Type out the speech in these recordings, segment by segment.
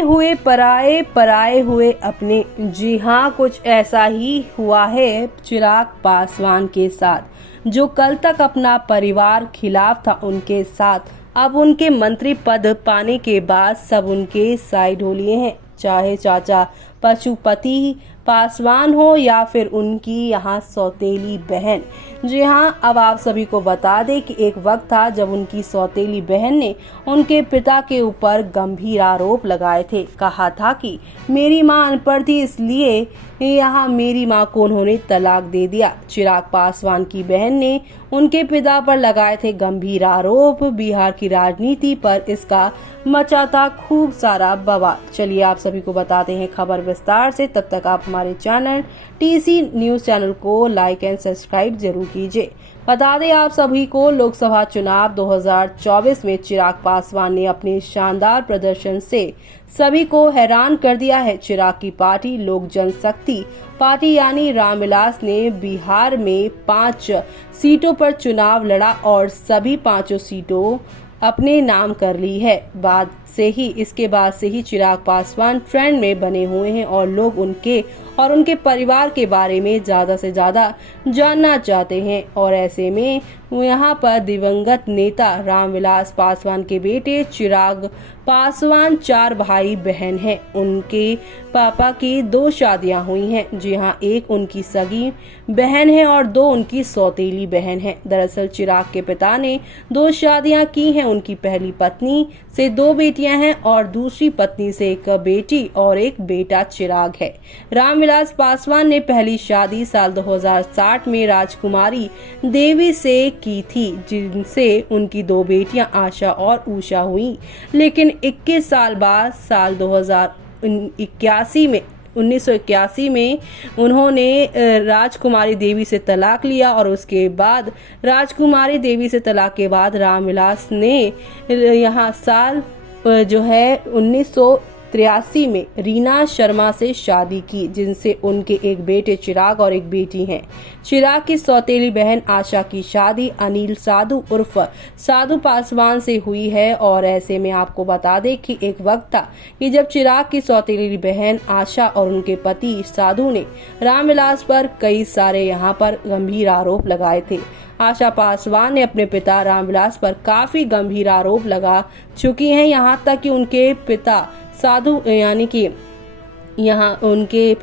हुए पराए, पराए हुए अपने। जी हाँ, कुछ ऐसा ही हुआ है चिराग पासवान के साथ। जो कल तक अपना परिवार खिलाफ था उनके साथ, अब उनके मंत्री पद पाने के बाद सब उनके साइड हो लिए हैं। चाहे चाचा पशुपति पासवान हो या फिर उनकी यहाँ सौतेली बहन। जी हाँ, अब आप सभी को बता दें कि एक वक्त था जब उनकी सौतेली बहन ने उनके पिता के ऊपर गंभीर आरोप लगाए थे। कहा था कि मेरी मां अनपढ़ थी, इसलिए यहाँ मेरी मां को उन्होंने तलाक दे दिया। चिराग पासवान की बहन ने उनके पिता पर लगाए थे गंभीर आरोप। बिहार की राजनीति पर इसका मचा था खूब सारा बवाल। चलिए आप सभी को बताते हैं खबर विस्तार से। तब तक आप हमारे चैनल टीसी न्यूज चैनल को लाइक एंड सब्सक्राइब जरूर कीजिए। बता दें आप सभी को, लोकसभा चुनाव 2024 में चिराग पासवान ने अपने शानदार प्रदर्शन से सभी को हैरान कर दिया है। चिराग की पार्टी लोक जनशक्ति पार्टी यानी रामविलास ने बिहार में 5 सीटों पर चुनाव लड़ा और सभी 5 सीटों अपने नाम कर ली है। इसके बाद से ही चिराग पासवान ट्रेंड में बने हुए हैं और लोग उनके परिवार के बारे में ज्यादा से ज्यादा जानना चाहते हैं। और ऐसे में यहाँ पर दिवंगत नेता रामविलास पासवान के बेटे चिराग पासवान 4 भाई बहन हैं। उनके पापा की 2 शादियां हुई हैं। जी हाँ, एक उनकी सगी बहन है और 2 उनकी सौतेली बहन है। दरअसल चिराग के पिता ने 2 शादियां की हैं। उनकी पहली पत्नी से 2 बेटियां हैं और दूसरी पत्नी से 1 बेटी और 1 बेटा चिराग है। रामविलास पासवान ने पहली शादी साल 2007 में राजकुमारी देवी से की थी, जिनसे उनकी 2 बेटियां आशा और उषा हुई। लेकिन 21 साल बाद साल 1981 में उन्होंने राजकुमारी देवी से तलाक लिया और उसके बाद राजकुमारी देवी से तलाक के बाद रामविलास ने यहाँ साल 1983 में रीना शर्मा से शादी की, जिनसे उनके 1 बेटे चिराग और 1 बेटी हैं। चिराग की सौतेली बहन आशा की शादी अनिल साधु उर्फ साधु पासवान से हुई है। और ऐसे में आपको बता दें कि एक वक्त था कि जब चिराग की सौतेली बहन आशा और उनके पति साधु ने रामविलास पर कई सारे यहाँ पर गंभीर आरोप लगाए थे। आशा पासवान ने अपने पिता रामविलास पर काफी गंभीर आरोप लगा चुकी हैं। यहाँ तक कि उनके पिता साधु यानी कि यहाँ उनके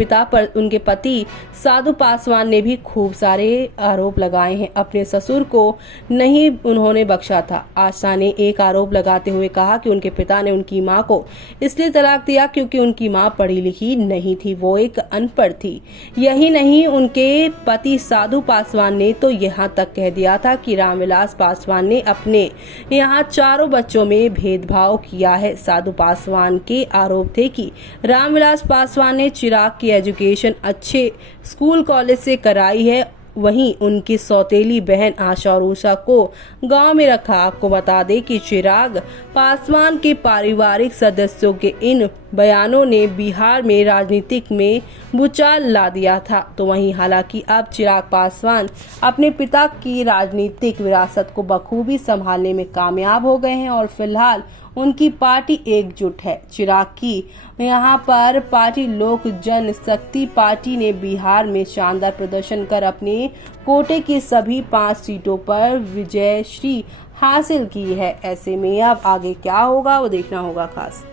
पति साधु पासवान ने भी खूब सारे आरोप लगाए हैं। अपने ससुर को नहीं उन्होंने बख्शा था। आशा ने एक आरोप लगाते हुए कहा कि उनके पिता ने उनकी मां को इसलिए तलाक दिया क्योंकि उनकी मां पढ़ी लिखी नहीं थी, वो एक अनपढ़ थी। यही नहीं, उनके पति साधु पासवान ने तो यहाँ तक कह दिया था कि रामविलास पासवान ने अपने यहाँ 4 बच्चों में भेदभाव किया है। साधु पासवान के आरोप थे कि रामविलास पासवान ने चिराग की एजुकेशन अच्छे स्कूल कॉलेज से कराई है, वहीं उनकी सौतेली बहन आशा और उषा को गांव में रखा। आपको बता दें कि चिराग पासवान के पारिवारिक सदस्यों के इन बयानों ने बिहार में राजनीतिक में भूचाल ला दिया था। तो वहीं हालांकि अब चिराग पासवान अपने पिता की राजनीतिक विरासत को बखूबी संभालने में कामयाब हो गए हैं और फिलहाल उनकी पार्टी एकजुट है। चिराग की यहाँ पर पार्टी लोक जनशक्ति पार्टी ने बिहार में शानदार प्रदर्शन कर अपने कोटे की सभी 5 सीटों पर विजयश्री हासिल की है। ऐसे में अब आगे क्या होगा वो देखना होगा खास।